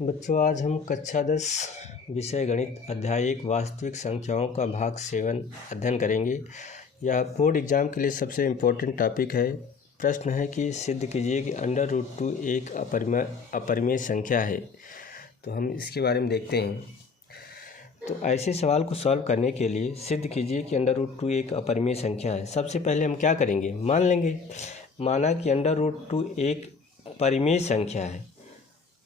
बच्चों, आज हम कक्षा 10 विषय गणित अध्याय 1 वास्तविक संख्याओं का भाग 7 अध्ययन करेंगे। यह बोर्ड एग्जाम के लिए सबसे इम्पोर्टेंट टॉपिक है। प्रश्न है कि सिद्ध कीजिए कि √2 एक अपरिमेय संख्या है। तो हम इसके बारे में देखते हैं। तो ऐसे सवाल को सॉल्व करने के लिए सिद्ध कीजिए कि √2 एक अपरिमेय संख्या है। सबसे पहले हम क्या करेंगे, मान लेंगे। माना कि √2 एक परिमेय संख्या है।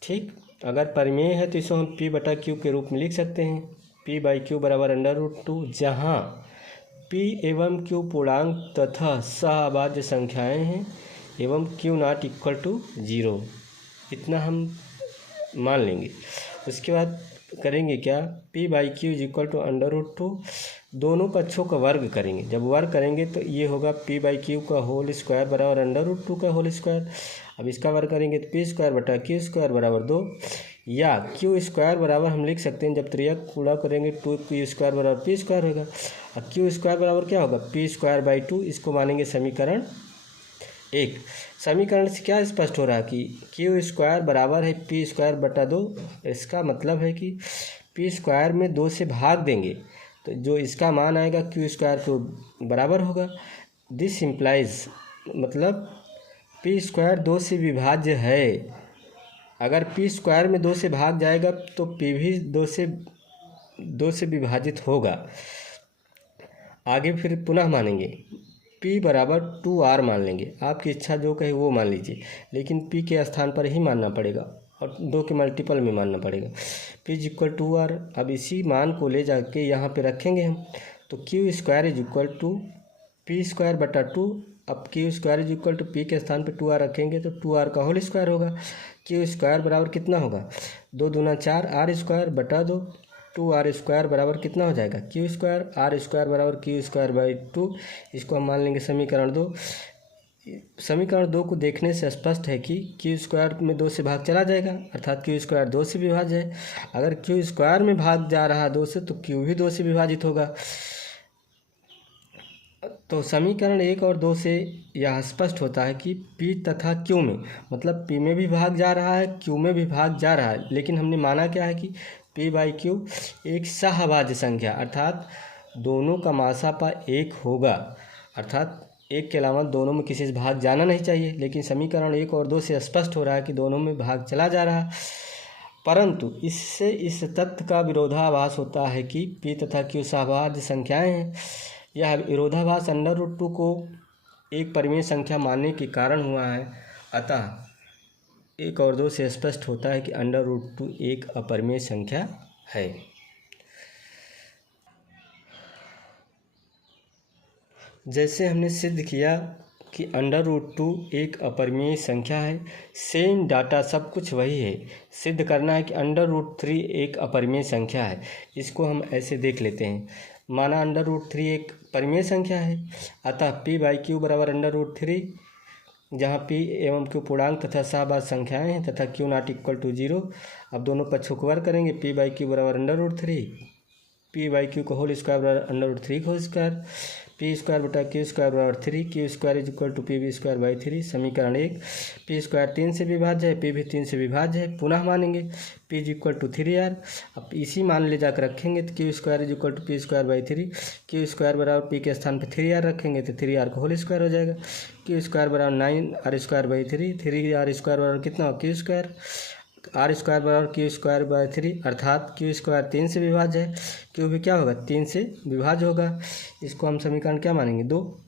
ठीक, अगर परिमेय है तो इसे हम p/q के रूप में लिख सकते हैं। p/q बराबर √2, जहाँ p एवं q पूर्णांक तथा सहअभाज्य संख्याएं हैं एवं q नॉट इक्वल टू 0, इतना हम मान लेंगे। उसके बाद करेंगे क्या, p/q इज इक्वल टू √2, दोनों पक्षों का वर्ग करेंगे। जब वर्ग करेंगे तो ये होगा p/q का होल स्क्वायर बराबर √2 का होल स्क्वायर। अब इसका वर्ग करेंगे तो p² बराबर 2, या q² बराबर हम लिख सकते हैं, जब त्रियक गुणा करेंगे 2q² बराबर p² होगा। अब q² बराबर क्या होगा, p²/2। इसको मानेंगे समीकरण 1। समीकरण से क्या स्पष्ट हो रहा है कि q² बराबर है p²/2। इसका मतलब है कि p² में 2 से भाग देंगे तो जो इसका मान आएगा q² को बराबर होगा। दिस इम्प्लाइज, मतलब p² 2 से विभाज्य है। अगर p² में 2 से भाग जाएगा तो p भी 2 से विभाजित होगा। आगे फिर पुनः मानेंगे p बराबर 2r मान लेंगे। आपकी इच्छा जो कहे वो मान लीजिए, लेकिन p के स्थान पर ही मानना पड़ेगा और 2 के मल्टीपल में मानना पड़ेगा। p is equal to r। अब इसी मान को ले जाके यहाँ पे रखेंगे हम, तो q² is equal to p²/2। अब q² is equal to p के स्थान पे 2r रखेंगे तो 2r का होल स्क्वायर होगा। q² बराबर कितना होगा, 2 दूना 4, r²/2। 2r² बराबर कितना हो जाएगा, q²। r² बराबर q²/2। इसको हम मान लेंगे समीकरण 2। समीकरण 2 को देखने से स्पष्ट है कि q² में 2 से भाग चला जाएगा, अर्थात q² 2 से विभाज्य है। अगर q² में भाग जा रहा है 2 से तो q भी 2 से विभाजित होगा। तो समीकरण 1 और 2 से यह स्पष्ट होता है कि p तथा q में, मतलब p में भी भाग जा रहा है, q में भी भाग जा रहा है, लेकिन हमने माना क्या है कि p/q एक सहअभाज्य संख्या, अर्थात दोनों का मासापा 1 होगा, अर्थात 1 के अलावा दोनों में किसी से भाग जाना नहीं चाहिए। लेकिन समीकरण 1 और 2 से स्पष्ट हो रहा है कि दोनों में भाग चला जा रहा है, परंतु इससे इस तथ्य का विरोधाभास होता है कि p तथा q सहअभाज्य संख्याएं हैं। यह विरोधाभास √2 को एक परिमेय संख्या मानने के कारण हुआ है। अतः 1 और 2 से स्पष्ट होता है कि √2 एक अपरिमेय संख्या है। जैसे हमने सिद्ध किया कि √2 एक अपरिमेय संख्या है, सेम डाटा सब कुछ वही है। सिद्ध करना है कि √3 एक अपरिमेय संख्या है। इसको हम ऐसे देख लेते हैं। माना √3 एक परिमेय संख्या है, अतः p/q बराबर √3, जहाँ p एवं q पूर्णांक तथा सहअभाज्य संख्याएं हैं तथा q नॉट इक्वल टू 0। अब दोनों पक्षों को वर्ग करेंगे। p/q बराबर √3, p/q का होल स्क्वायर बराबर √3 का होल स्क्वायर, p²/q² बराबर 3, q² is equal to p/3। समीकरण 1, p² 3 से विभाज्य है, p भी 3 से विभाज्य है। पुनः मानेंगे p is equal to 3r। अब इसी मान ले जाकर रखेंगे तो q² is equal to p²/3, q² बराबर p के स्थान पर 3r रखेंगे तो 3r का होल स्क्वायर हो जाएगा। q² बराबर 9r²/3, 3r² बराबर कितना हो, q²। r² बराबर q²/3, अर्थात q² 3 से विभाज्य है, q भी क्या होगा, 3 से विभाज्य होगा। इसको हम समीकरण क्या मानेंगे, 2।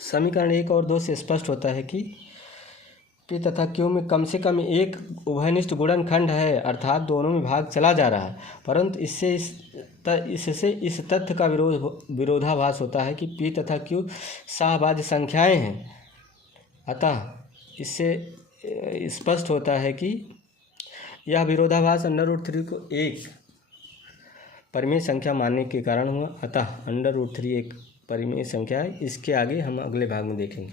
समीकरण 1 और 2 से स्पष्ट होता है कि p तथा q में कम से कम एक उभयनिष्ठ गुणनखंड है, अर्थात दोनों में भाग चला जा रहा है। परंतु इससे इस तथ्य का विरोधाभास होता है कि p तथा q सहअभाज्य संख्याएं हैं। अतः इससे स्पष्ट होता है कि यह विरोधाभास √3 को एक परिमेय संख्या मानने के कारण हुआ। अतः √3 एक परिमेय संख्या है। इसके आगे हम अगले भाग में देखेंगे।